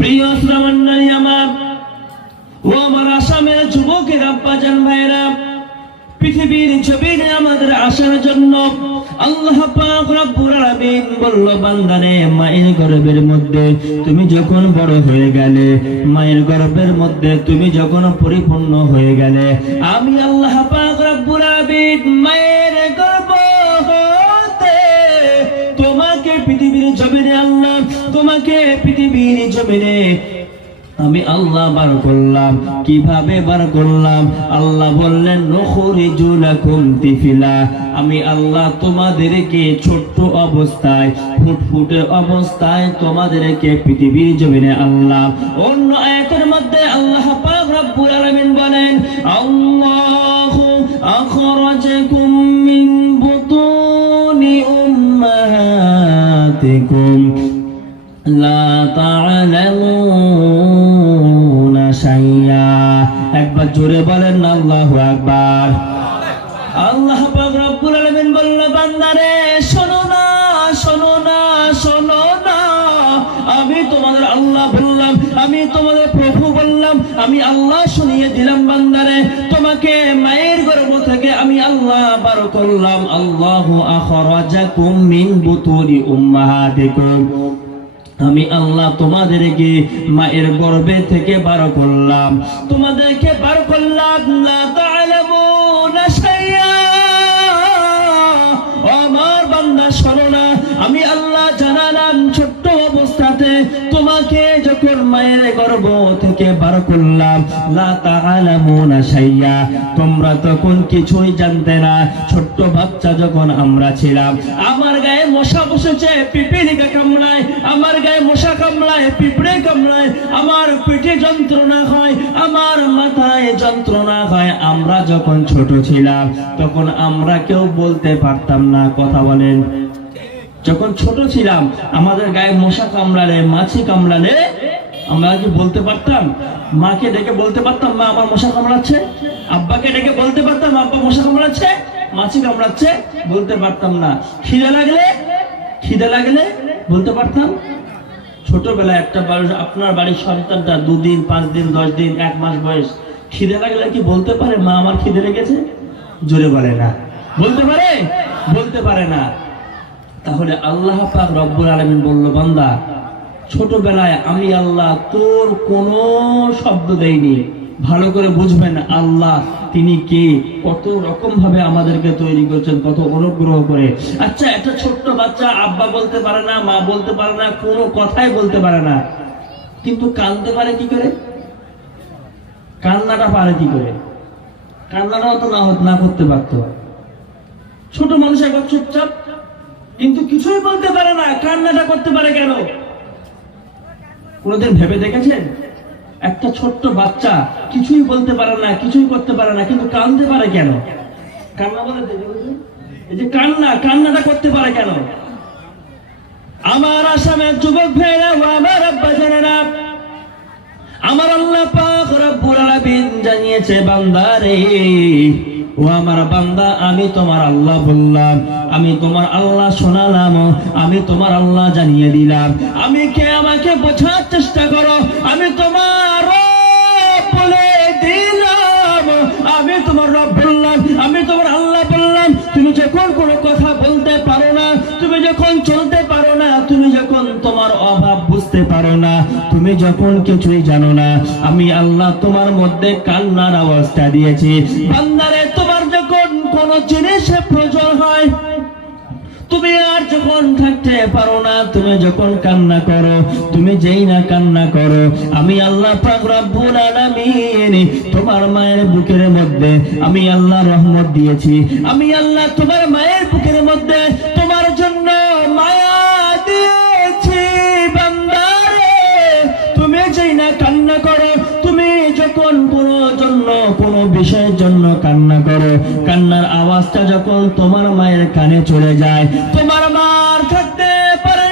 প্রিয় শ্রমণী আমার ও আমার আসামের যুবকের আব্বাজান ভাইরা, পৃথিবীর জমিনে আমাদের আসার জন্য আল্লাহ পাক রব্বুল আলামিন বলল, বান্দারে মায়ের গর্ভের মধ্যে তুমি যখন বড় হয়ে গেলে, মায়ের গর্ভের মধ্যে তুমি যখন পরিপূর্ণ হয়ে গেলে, আমি আল্লাহ পাক রব্বুল আলামিন মায়ের গর্ভ হতে তোমাকে পৃথিবীর জমিনে, আল্লাহ তোমাকে পৃথিবীর জমিনে আমি আল্লাহ বার করলাম। কিভাবে বার করলাম? আল্লাহ বললেন, নুখরিজু লাকুম তিফলা, আমি আল্লাহ তোমাদেরকে ছোট্ট অবস্থায়, ফুটফুটে অবস্থায় তোমাদেরকে পৃথিবীর জমিনে আল্লাহ। অন্য আয়াতের মধ্যে আল্লাহ পাক রব্বুল আলামিন বলেন, আল্লাহু আখরাজাকুম মিন বুতুনি উম্মাহাতিকুম লা তা'লামুনা শাইয়া। একবার জোরে বলেন না আল্লাহু আকবার। আল্লাহ পাক রব্বুল আলামিন বলল, বান্দারে শোনো না, শোনো না, শোনো না, আমি তোমাদের আল্লাহ বললাম, আমি তোমাদের প্রভু বললাম, আমি আল্লাহ শুনিয়ে দিলাম। বান্দারে তোমাকে মায়ের গর্ভ থেকে আমি আল্লাহ বার করলাম। আল্লাহু আখরাজাকুম মিন বুতুনি উম্মাহাতিকুম, আমি আল্লাহ তোমাদেরকে মায়ের গর্ভে থেকে বার করলাম, তোমাদেরকে বার করলাম। লা তা'লামুনা শাইয়া, আমার বান্দা শোনো না, আমি আল্লাহ জানালাম ছোট্ট অবস্থাতে তোমাকে যখন মায়ের গর্ভ থেকে বার করলাম, লা তা'লামুনা শাইয়া, তোমরা তখন কিছুই জানতে না। ছোট্ট বাচ্চা যখন আমরা ছিলাম, আমার গায়ে মশা বসেছে, পিঁপড়ে কামড়ায়, আমার গায়ে মশা কামড়ায়, পিঁপড়ে কামড়ায়, আমার পেটে যন্ত্রণা হয়, আমার মাথায় যন্ত্রণা হয়। আমরা যখন ছোট ছিলাম তখন আমরা কেউ বলতে পারতাম না। কথা বলেন, যখন ছোট ছিলাম আমাদের গায়ে মশা কামড়ালে, মাছি কামড়ালে আমরা কি বলতে পারতাম? মাকে ডেকে বলতে পারতাম, মা আমার মশা কামড়াচ্ছে? আব্বাকে ডেকে বলতে পারতাম, আব্বা মশা কামড়াচ্ছে, মাছি কামড়াচ্ছে? বলতে পারতাম না। খিদে লাগলে বলতে পারতাম? ছোটবেলায় একটা আপনার বাড়ির সন্তানটা 2 দিন, 5 দিন, 10 দিন, 1 মাস বয়স, খিদে লাগলে কি বলতে পারে, মা আমার খিদে লেগেছে? জোরে বলে না। বলতে পারে? বলতে পারে না। তাহলে আল্লাহ পাক রব্বুল আলামিন বলল, বান্দা ছোটবেলায় আমি আল্লাহ তোর কোনো শব্দ দেইনি। ভালো করে বুঝবেন আল্লাহ তিনি কে, কত রকম ভাবে আমাদেরকে তৈরি করেছেন, কত অনুগ্রহ করে। আচ্ছা, একটা ছোট্ট বাচ্চা আব্বা বলতে পারে না, মা বলতে পারে না, কোনো কথাই বলতে পারে না, কিন্তু কাঁদতে পারে কি করে? কান্নাটা পারে কি করে? কান্নাটাও তো না করতে পারতো। ছোট মানুষ একবার চুপচাপ, কিন্তু কিছুই বলতে পারে না, কান্নাটা করতে পারে কেন? কোনদিন ভেবে দেখেছেন? একটা ছোট্ট বাচ্চা কিছুই বলতে পারে না, কিছুই করতে পারে না, কিন্তু কাঁদতে পারে কেন? কান্না বলে এই যে কান্নাটা করতে পারে কেন? আমার আসামের যুবক ভাইরা, আমার আব্বা জানেনা, আমার আল্লাহ পাক রব্বুল আলামিন জানিয়েছে, বান্দারে ও আমার বান্দা, আমি তোমার আল্লাহ বললাম, আমি তোমার আল্লাহ শোনালাম, আমি তোমার আল্লাহ জানিয়ে দিলাম। আমি কে আমাকে বোঝার চেষ্টা করো, আমি তোমার রব বলে দিলাম, আমি তোমার রব বললাম, আমি তোমার আল্লাহ বললাম। তুমি যখন কোনো কথা বলতে পারো না, তুমি যখন চলতে পারো না, তুমি যখন তোমার অভাব বুঝতে পারো না, তুমি যখন কিছুই জানো না, আমি আল্লাহ তোমার মধ্যে কান্নার অবস্থা দিয়েছি। বান্দারে তোমার যখন কোনো জিনিসের প্রয়োজন হয়, তুমি আর যখন থাকতে পারো না, তুমি যখন কান্না করো, তুমি যেই না কান্না করো, আমি আল্লাহ পাক রব্বুল আলামিন তোমার মায়ের বুকের মধ্যে আমি আল্লাহ রহমত দিয়েছি। আমি আল্লাহ তোমার মায়ের বুকের মধ্যে তোমার জন্য মায়া দিয়েছি। বান্দারে তুমি যেই না কান্না করো, তুমি যখন কোনো জন্য, কোনো বিষয়ের জন্য কান্না করো, কান্নার আওয়াজটা যখন তোমার মায়ের কানে চলে যায়, তোমার মা আর থাকতে পারে